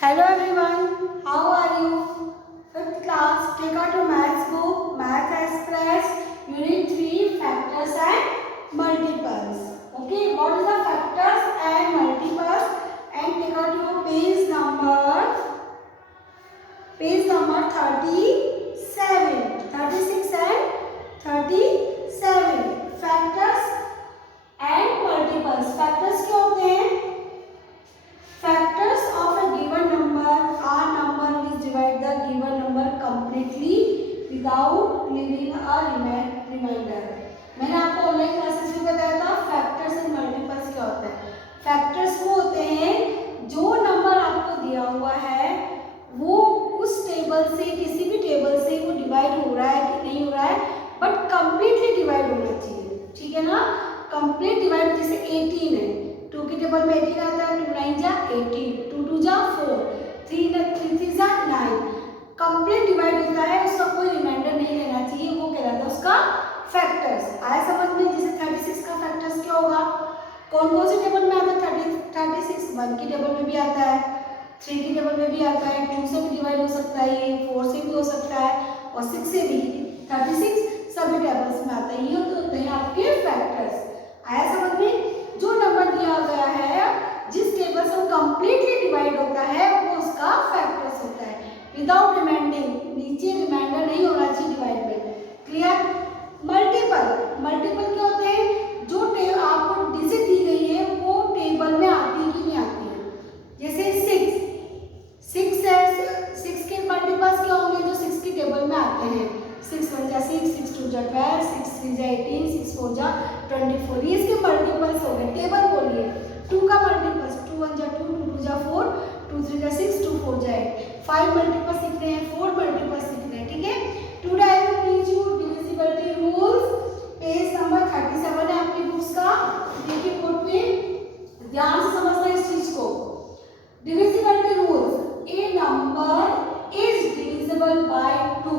Hello everyone, how are you? Fifth class, take out your maths book, Math Express, Unit 3, Factors and Multiples. Okay, what is the factors and multiples? And take out your page number 37, 36 and 37. Factors and multiples. Factors क्या होते हैं? Factors of a given number are number which divide the given number completely without leaving a remainder. मैंने आपको online classes में बताया था factors and multiples क्या होता है. फैक्टर्स वो होते हैं जो नंबर आपको दिया हुआ है वो उस टेबल से किसी भी टेबल से वो डिवाइड हो रहा है कि नहीं हो रहा है, बट कंप्लीटली डिवाइड होना चाहिए. ठीक है ना. कंप्लीट डिवाइड, जैसे 18 है, 2 की टेबल में 18 आता है, 2 9 जा 18, 2 2 जा 4, 3 3 जा 9. कंप्लीट डिवाइड होता है, उसका कोई रिमाइंडर नहीं रहना चाहिए, वो कहलाता है उसका फैक्टर्स. आया समझ में. जैसे 36 का फैक्टर्स क्या होगा? कौन कौन सी टेबल में आता है? 36 1 की टेबल में भी आता है, 3 की टेबल में भी आता है, 2 से भी डिवाइड हो सकता है, 4 से भी हो सकता है और 6 से भी. 36 सभी टेबल्स में आता है. ये होते हैं आपके फैक्टर्स. आया समझ में. जो नंबर दिया गया है जिस टेबल से वो कंप्लीटली डिवाइड होता है वो उसका फैक्टर्स होता है, विदाउट रिमाइंडिंग. नीचे रिमाइंडर नहीं होना चाहिए डिवाइड में. क्लियर. मल्टीपल. मल्टीपल क्या होते हैं? जो आपको डिजिट दी गई है वो टेबल में आती है कि नहीं आती है. जैसे 6 है, 6 के मल्टीपल्स क्या होंगे जो 6 की टेबल में आते हैं? 6 1 जा 6, 6 2 जा 12, 6 3 जा 18, 6 4 जा 24. ये इसके मल्टीपल्स हो गए. टेबल बोलिए. 2 का मल्टीपल्स 2 1 जा 2, 2 2 जा 4, 2 3 जा 6, 2 4 जा 8. 5 मल्टीपल्स सीख रहे हैं, 4 मल्टीपल्स सीख रहे हैं. ठीक है. Today I will teach you divisibility rules. Page number 37 है आपकी बुक्स का. देखिए बोर्ड पे, ध्यान से समझना इस चीज को. Divisibility rules. A number is divisible bye 2.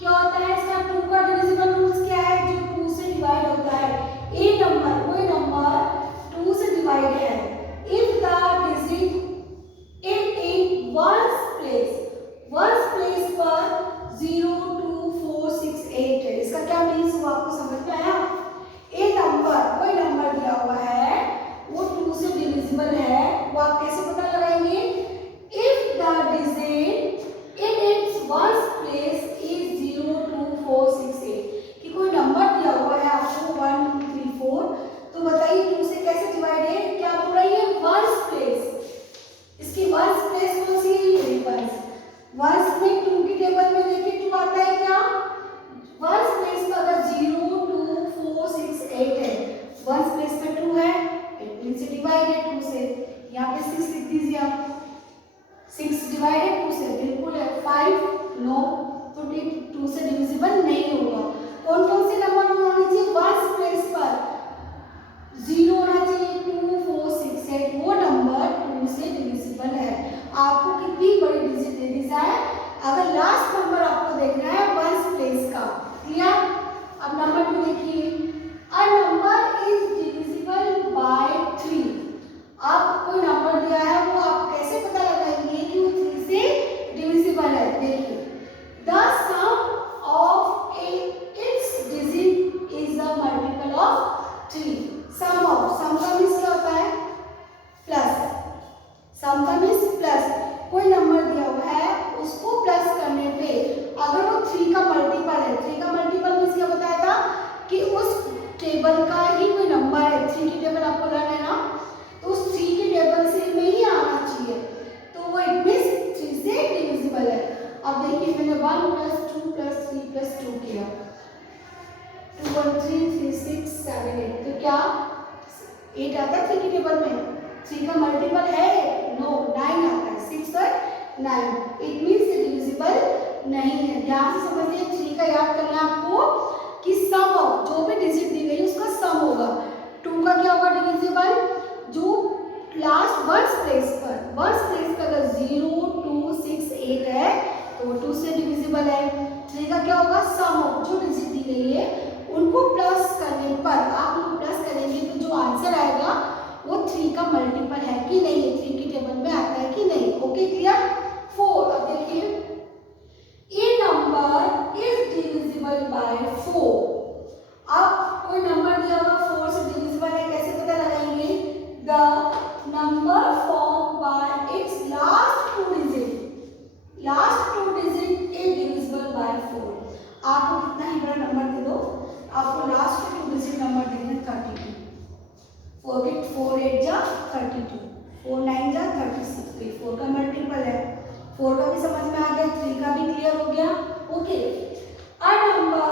क्या होता है इसका? 2 का डिविजिबल रूल्स क्या है? जो 2 से डिवाइड होता है. ए नंबर, कोई नंबर 2 से डिवाइड है if the digit in ones place पर 0 2 4 6 8 है. इसका क्या मीन्स वो आपको समझ में आया? ए नंबर, कोई नंबर दिया हुआ है वो 2 से डिविजिबल है, वो आप कैसे पता लगाएंगे? If the digit in its ones place is 0 2 4 6 8. कि कोई नंबर दिया हुआ है आपको 1 2 3 4, तो बताइए 2 से कैसे डिवाइड है? क्या बोल रही है? Ones place. इसकी वंस प्लेस कौन सी है? वंस. वंस में 2 की टेबल में देखिए 2 आता है क्या? वंस प्लेस पर अगर 0 2 4 6 8 है, वंस प्लेस में 2 है, इट मींस डिवाइड है 2 से. यहाँ पे 6 लिख दीजिए आप. 6 डिवाइड है 2 से, बिल्कुल है. 5 नो, तो 2 से डिविजिबल नहीं होगा. कौन कौन से नंबर होने चाहिए वंस प्लेस पर? 0 होना चाहिए, 2 4 6 8. वो नंबर 2 से डिविजिबल है. आपको कितनी बड़ी डिजिट दे दी जाए, अगर लास्ट नंबर आपको देखना है वंस प्लेस का. क्लियर. अब नंबर 2 देखिए. अ नंबर इज डिविजिबल बाय 3. आप कोई नंबर दिया है वो आप कैसे पता लगाएंगे कि वो 3 से डिविजिबल है? देखिए, the sum of its digit is a multiple of 3. Sum of, sum का मीन्स क्या होता है? प्लस. सम का मीन्स प्लस. कोई नंबर दिया हुआ है उसको प्लस करने पे अगर वो 3 का मल्टीपल है, 3 का मल्टीपल मीन्स क्या बताया था कि उस टेबल का ही कोई नंबर है. 3 की टेबल आपको लर्न है ना, तो उस 3 की टेबल से में ही आना चाहिए, तो वो इट मींस 3 से डिविजिबल है. अब देखिए मैंने 1 + 2 + 3 + 2 किया, 2 1 3 3 6 7 8. तो क्या 8 आता है 3 की टेबल में? 3 का मल्टीपल है? नो, 9 आता है. 6 और 9, इट मींस डिविजिबल नहीं है. ध्यान से समझिए. 3 का याद करना है आपको कि सम ऑफ जो भी डिजिट दी गई उसका सम होगा. 2 का क्या होगा डिविजिबल? जो लास्ट वंस प्लेस पर अगर 0 2 6 8 है तो वो 2 से डिविजिबल है. 3 का क्या होगा? सम ऑफ जो डिजिट दी गई है उनको प्लस करने पर, आप लोग प्लस करेंगे तो जो आंसर आएगा वो 3 का मल्टीपल है कि नहीं है, 3 की टेबल में आता है कि नहीं. Okay last 2 digit is divisible bye 4। आपको कितना ही बड़ा नंबर दे दो, आपको लास्ट 2 डिजिट नंबर देना 32। 4 8 जा 32, 4 9 जा 36। तो 4 का मल्टीपल है, 4 का भी समझ में आ गया, 3 का भी क्लियर हो गया। Okay, a number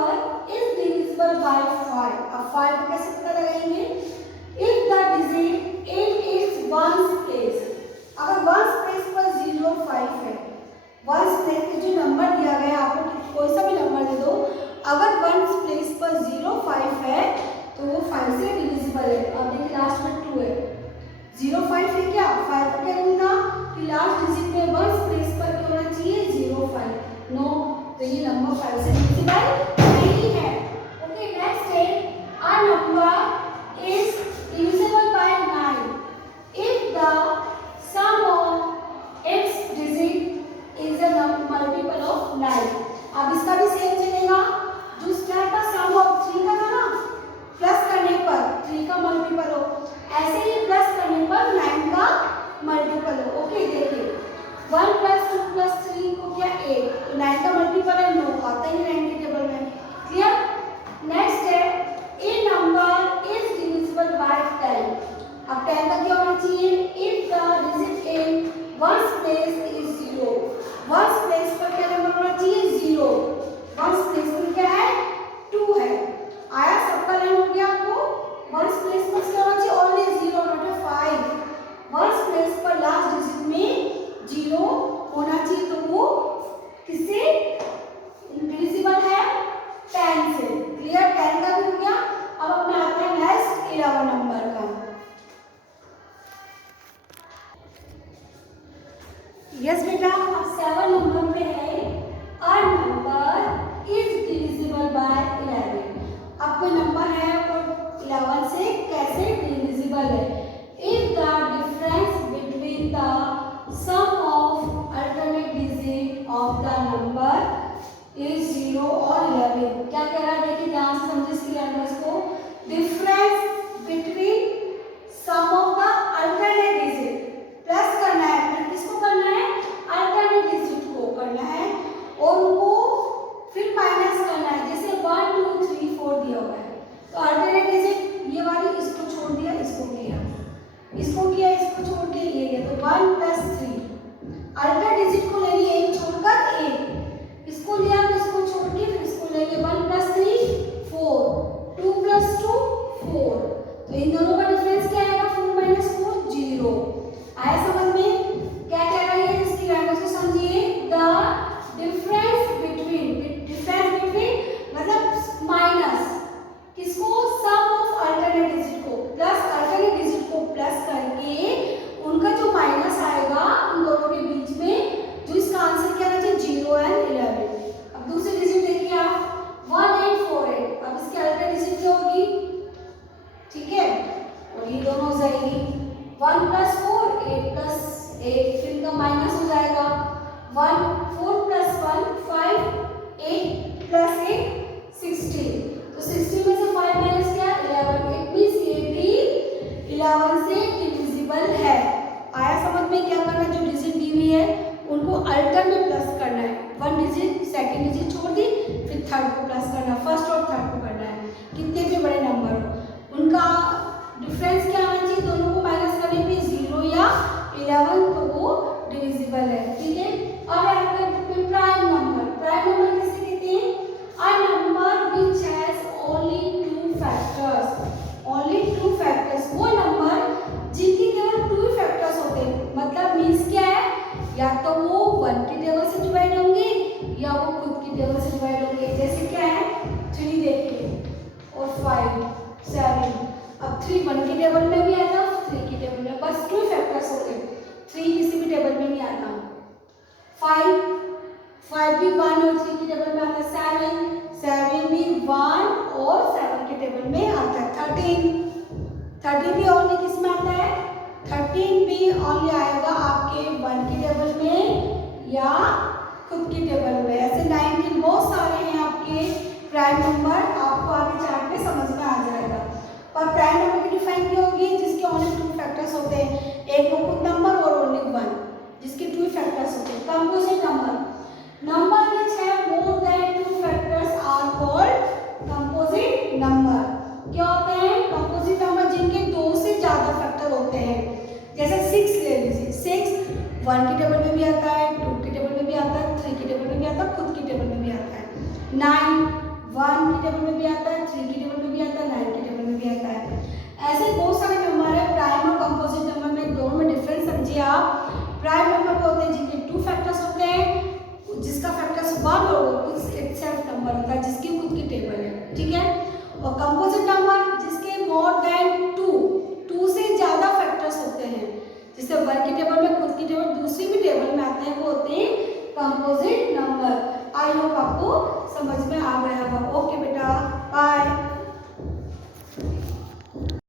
is divisible bye 5। अब 5 को कैसे पता लगाएंगे? If the digit in its ones place, अगर वंस प्लेस पर 0 5 है, वंस प्लेस पे जो नंबर दिया गया है आपको कोई सा भी नंबर दे दो, अगर वंस प्लेस पर 0 5 है तो वो 5 से डिविजिबल है। अब देखिए लास्ट में 2 है, 0 5 है क्या, 5 का क्या रूल था कि लास्ट डिजिट में वंस प्लेस पर क्या होना चाहिए 0 5। नो, तो ये नंबर 5 से डिविजिबल नहीं है। ओके, नेक्स्ट है a number is divisible by 9 if the sum of its digit is a multiple of 9। अब इसका भी सेम चलेगा, जो क्या था सम ऑफ 3 का था ना, प्लस करने पर 3 का मल्टीपल हो, ऐसे ही प्लस करने पर 9 का मल्टीपल हो। ओके, देखिए 1 + 2 + 3 को क्या 8, तो 9 का मल्टीपल है 9, आता ही 9 के टेबल में। क्लियर? नेक्स्ट है ए नंबर इज डिविजिबल बाय 10। अब 10 का क्या होना चाहिए? If the digit in ones place is 0। Ones place पर क्या नंबर होना चाहिए 0, वंस प्लेस पर क्या है 2 है। आया, सबका लाइन हो गया आपको। वंस प्लेस पर क्या होना चाहिए? Only 0 not 5। वंस प्लेस पर लास्ट डिजिट में 0 होना चाहिए, तो वो किससे डिविजिबल है? 10 से। क्लियर? 10 का भी हो गया। अब अपने आते हैं नेक्स्ट 11 नंबर का। यस बेटा, अब 7 नंबर पे है a number is divisible bye 11। अब कोई नंबर है वो 11 से कैसे डिविजिबल है? If the difference between the sum of alternate digit of the number is 0 और 11। क्या कह रहा है? देखिए ध्यान से समझिए इसकी लैंग्वेज को। Difference between sum of the alternate digit, plus करना है, किसको करना है? अल्टरनेट डिजिट को करना है, और उनको फिर माइनस करना है। जैसे 1 2 3 4 दिया हुआ है, तो अल्टरनेट डिजिट ये वाली इसको छोड़ दिया, इसको किया, इसको किया, इसको छोड़ के ये लिया, तो 1 + 3 अल्टरनेट डिजिट को ले लिए, एक छोड़कर एक, इसको लिया तो इसको छोड़ के फिर इसको ले लिए, 1 + 3 4, 2 + 2 4। तो इन दोनों का डिफरेंस क्या आएगा? 4 - 4 0। आया समझ में? क्या कह रहा है इसकी लैंग्वेज को समझिए। द डिफरेंस बिटवीन मतलब माइनस किसको? सम ऑफ अल्टरनेट डिजिट को प्लस अल्टरनेट डिजिट को प्लस करके उनका जो माइनस आएगा उन दोनों के बीच में, जो इसका आंसर क्या आना चाहिए 0 और 11। अब दूसरी डिजिट देखिए आप 1848। अब इसकी अल्टरनेट डिजिट क्या होगी? ठीक है, और ये दोनों हो जाएगी 1 + 4 8 + 8, फिर इनका माइनस हो जाएगा 1 4 + 1 5 8 + 8 16। तो 16 में से 5 माइनस क्या 11। इट मींस ये भी 11 से डिविजिबल है। आया समझ में? क्या करना है? जो डिजिट दी हुई है उनको अल्टर में प्लस करना है। 1 डिजिट सेकंड डिजिट छोड़ दी, फिर थर्ड को प्लस करना, फर्स्ट और थर्ड को करना है, कितने भी बड़े नंबर हो उनका डिफरेंस क्या आना चाहिए? दोनों को माइनस करने पे 0 या 11, तो वो डिविजिबल है। ठीक है, अब आपका प्राइम नंबर। प्राइम नंबर किसे कहते हैं? A number which has only 2 factors. Only 2 factors, वो नंबर जिनके केवल 2 फैक्टर्स होते हैं। मतलब मींस क्या है? या तो वो 1 के टेबल से डिवाइड होंगे या वो खुद की टेबल से डिवाइड होंगे। जैसे क्या है 3 देखिए और 5 7। अब 3 1 के टेबल में भी आता, 3 के टेबल में, बस 2 फैक्टर्स होते हैं, 3 किसी भी टेबल में नहीं आता। 5 भी 1 और 3 के टेबल में आता है। 7 भी 1 और 7 के टेबल में आता है। 13 भी ओनली किस में आता है? 13 भी ओनली आएगा आपके 1 के टेबल में या खुद की टेबल में। ऐसे 19 बहुत सारे हैं आपके प्राइम नंबर, आपको आगे चार्ट में समझ में आ जाएगा। और प्राइम नंबर की डिफाइन क्या होगी? जिसके ओनली 2 फैक्टर्स होते हैं, एक वो खुद नंबर और ओनली 1, जिसके 2 फैक्टर्स होते हैं। कंपोजिट नंबर 1 की टेबल में भी आता है, 2 की टेबल में भी आता है, 3 की टेबल में भी आता है, खुद की टेबल में भी आता है। 9 1 की टेबल में भी आता है, 3 की टेबल में भी आता है, 9 की टेबल में भी आता है। ऐसे बहुत सारे नंबर है। प्राइम और कंपोजिट नंबर में दोनों में डिफरेंस समझिए आप। प्राइम नंबर वो होते हैं जिनके 2 फैक्टर्स होते हैं, जिसका फैक्टर्स 1 हो उस एक सेल्फ नंबर होता है जिसकी खुद की टेबल है, ठीक है। और कंपोजिट नंबर जिसके मोर देन 2 से ज़्यादा फैक्टर्स होते हैं, जिससे 1 की टेबल में, खुद की टेबल, दूसरी भी टेबल में आते हैं, वो होते हैं कंपोजिट नंबर। आई होप आपको समझ में आ गया होगा। ओके बेटा, बाय।